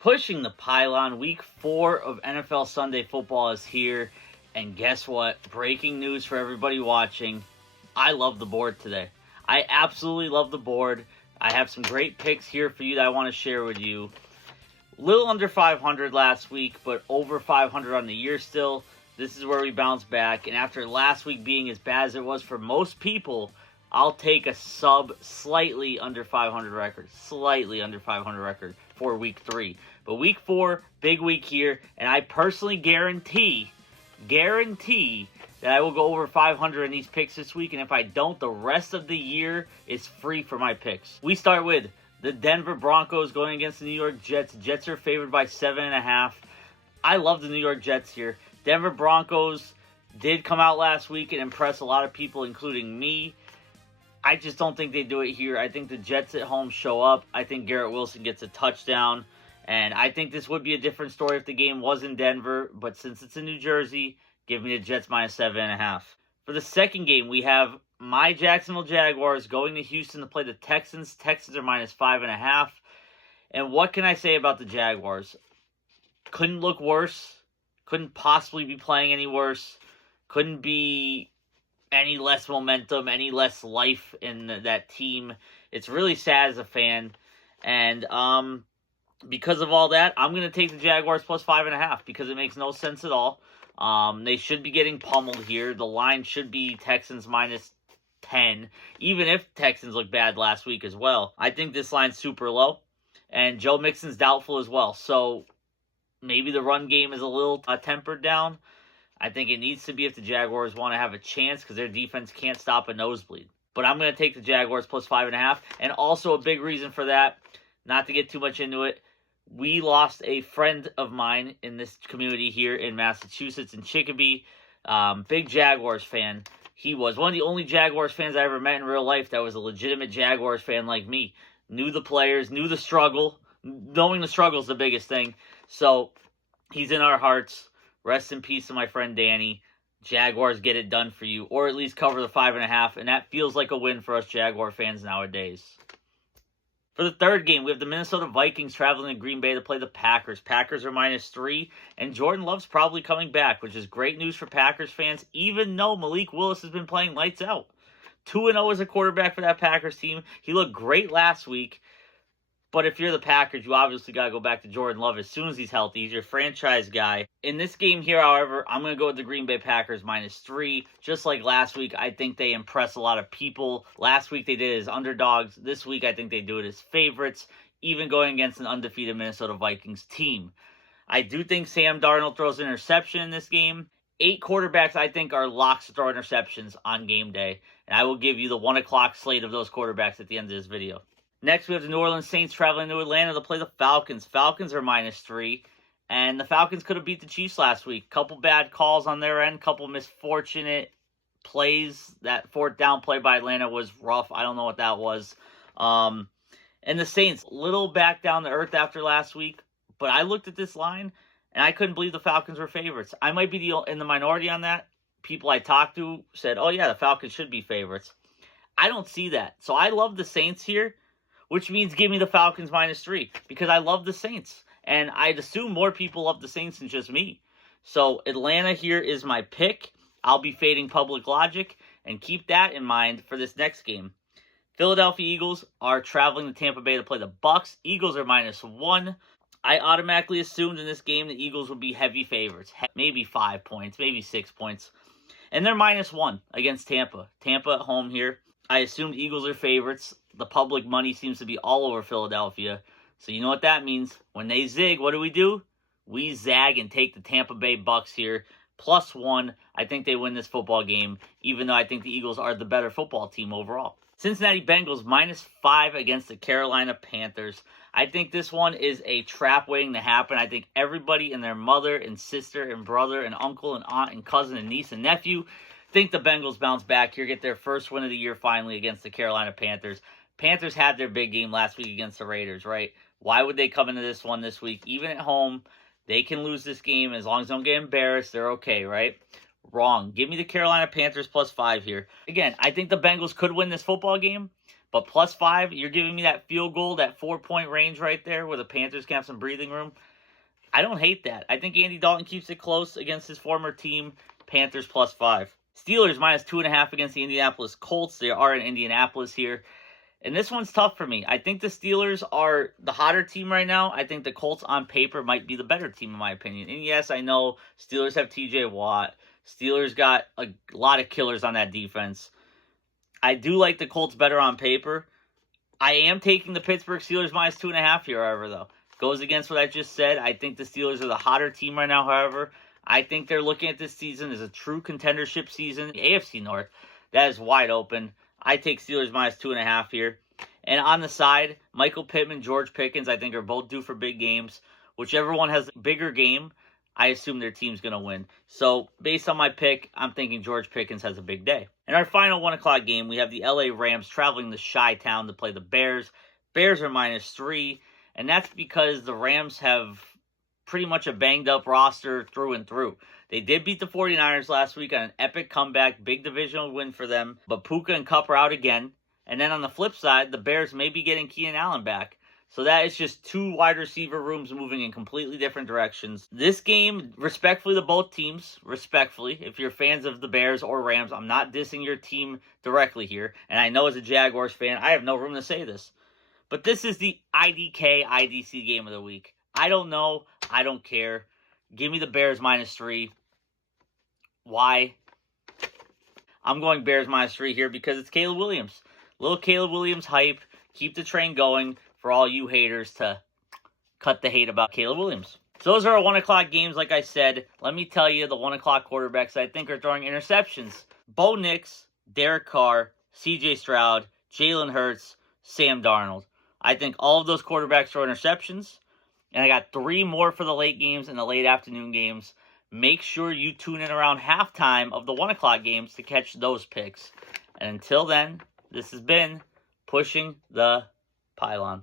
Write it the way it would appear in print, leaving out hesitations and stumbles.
Pushing the pylon, week 4 of NFL Sunday Football is here, and guess what? Breaking news for everybody watching. I love the board today. I absolutely love the board. I have some great picks here for you that I want to share with you. Little under 500 last week, but over 500 on the year still. This is where we bounce back, and after last week being as bad as it was for most people, I'll take a slightly under 500 record. Slightly under 500 record for week 3. But week 4, big week here, and I personally guarantee that I will go over 500 in these picks this week, and if I don't, the rest of the year is free for my picks. We start with the Denver Broncos going against the New York Jets. Jets are favored by 7.5. I love the New York Jets here. Denver Broncos did come out last week and impress a lot of people, including me. I just don't think they do it here. I think the Jets at home show up. I think Garrett Wilson gets a touchdown. And I think this would be a different story if the game was in Denver. But since it's in New Jersey, give me the Jets minus 7.5. For the second game, we have my Jacksonville Jaguars going to Houston to play the Texans. Texans are minus 5.5. And what can I say about the Jaguars? Couldn't look worse. Couldn't possibly be playing any worse. Couldn't be any less momentum, any less life in that team. It's really sad as a fan. And because of all that, I'm going to take the Jaguars plus 5.5 because it makes no sense at all. They should be getting pummeled here. The line should be Texans minus 10, even if Texans look bad last week as well. I think this line's super low, and Joe Mixon's doubtful as well. So maybe the run game is a little tempered down. I think it needs to be if the Jaguars want to have a chance because their defense can't stop a nosebleed. But I'm going to take the Jaguars plus 5.5. And also a big reason for that, not to get too much into it, we lost a friend of mine in this community here in Massachusetts, in Chicopee. Big Jaguars fan. He was one of the only Jaguars fans I ever met in real life that was a legitimate Jaguars fan like me. Knew the players, knew the struggle. Knowing the struggle is the biggest thing. So he's in our hearts. Rest in peace to my friend Danny. Jaguars get it done for you, or at least cover the 5.5, and that feels like a win for us Jaguar fans nowadays. For the third game, we have the Minnesota Vikings traveling to Green Bay to play the Packers. Packers are minus 3, and Jordan Love's probably coming back, which is great news for Packers fans, even though Malik Willis has been playing lights out. 2-0 as a quarterback for that Packers team. He looked great last week. But if you're the Packers, you obviously got to go back to Jordan Love as soon as he's healthy. He's your franchise guy. In this game here, however, I'm going to go with the Green Bay Packers minus 3. Just like last week, I think they impress a lot of people. Last week, they did it as underdogs. This week, I think they do it as favorites, even going against an undefeated Minnesota Vikings team. I do think Sam Darnold throws an interception in this game. 8 quarterbacks, I think, are locks to throw interceptions on game day. And I will give you the 1 o'clock slate of those quarterbacks at the end of this video. Next, we have the New Orleans Saints traveling to Atlanta to play the Falcons. Falcons are minus 3, and the Falcons could have beat the Chiefs last week. Couple bad calls on their end, couple misfortunate plays. That fourth down play by Atlanta was rough. I don't know what that was. And the Saints, little back down to earth after last week, but I looked at this line, and I couldn't believe the Falcons were favorites. I might be in the minority on that. People I talked to said, oh yeah, the Falcons should be favorites. I don't see that. So I love the Saints here, which means give me the Falcons minus 3, because I love the Saints. And I'd assume more people love the Saints than just me. So Atlanta here is my pick. I'll be fading Public Logic, and keep that in mind for this next game. Philadelphia Eagles are traveling to Tampa Bay to play the Bucs. Eagles are minus 1. I automatically assumed in this game the Eagles would be heavy favorites. Maybe 5 points, maybe 6 points. And they're minus 1 against Tampa. Tampa at home here. I assumed Eagles are favorites. The public money seems to be all over Philadelphia. So you know what that means. When they zig, what do? We zag and take the Tampa Bay Bucs here. Plus 1. I think they win this football game, even though I think the Eagles are the better football team overall. Cincinnati Bengals minus 5 against the Carolina Panthers. I think this one is a trap waiting to happen. I think everybody and their mother and sister and brother and uncle and aunt and cousin and niece and nephew think the Bengals bounce back here, get their first win of the year finally against the Carolina Panthers. Panthers had their big game last week against the Raiders, right? Why would they come into this one this week? Even at home, they can lose this game. As long as they don't get embarrassed, they're okay, right? Wrong. Give me the Carolina Panthers plus 5 here. Again, I think the Bengals could win this football game, But +5, you're giving me that field goal, that 4-point range right there where the Panthers can have some breathing room. I don't hate that. I think Andy Dalton keeps it close against his former team, Panthers +5. Steelers -2.5 against the Indianapolis Colts. They are in Indianapolis here. And this one's tough for me. I think the Steelers are the hotter team right now. I think the Colts on paper might be the better team in my opinion. And yes, I know Steelers have TJ Watt. Steelers got a lot of killers on that defense. I do like the Colts better on paper. I am taking the Pittsburgh Steelers -2.5 here, however, though. Goes against what I just said. I think the Steelers are the hotter team right now, however. I think they're looking at this season as a true contendership season. AFC North, that is wide open. I take Steelers -2.5 here. And on the side, Michael Pittman, George Pickens, I think are both due for big games. Whichever one has a bigger game, I assume their team's going to win. So, based on my pick, I'm thinking George Pickens has a big day. In our final 1 o'clock game, we have the LA Rams traveling to Chi-Town to play the Bears. Bears are -3, and that's because the Rams have pretty much a banged-up roster through and through. They did beat the 49ers last week on an epic comeback, big divisional win for them, but Puka and Kupp are out again. And then on the flip side, the Bears may be getting Keenan Allen back. So that is just 2 wide receiver rooms moving in completely different directions. This game, respectfully to both teams, respectfully, if you're fans of the Bears or Rams, I'm not dissing your team directly here. And I know as a Jaguars fan, I have no room to say this. But this is the IDK, IDC game of the week. I don't know. I don't care. Give me the Bears -3. Why? I'm going Bears -3 here because it's Caleb Williams. Little Caleb Williams hype. Keep the train going for all you haters to cut the hate about Caleb Williams. So those are our 1 o'clock games, like I said. Let me tell you the 1 o'clock quarterbacks I think are throwing interceptions. Bo Nix, Derek Carr, CJ Stroud, Jalen Hurts, Sam Darnold. I think all of those quarterbacks throw interceptions. And I got 3 more for the late games and the late afternoon games. Make sure you tune in around halftime of the 1 o'clock games to catch those picks. And until then, this has been Pushing the Pylon.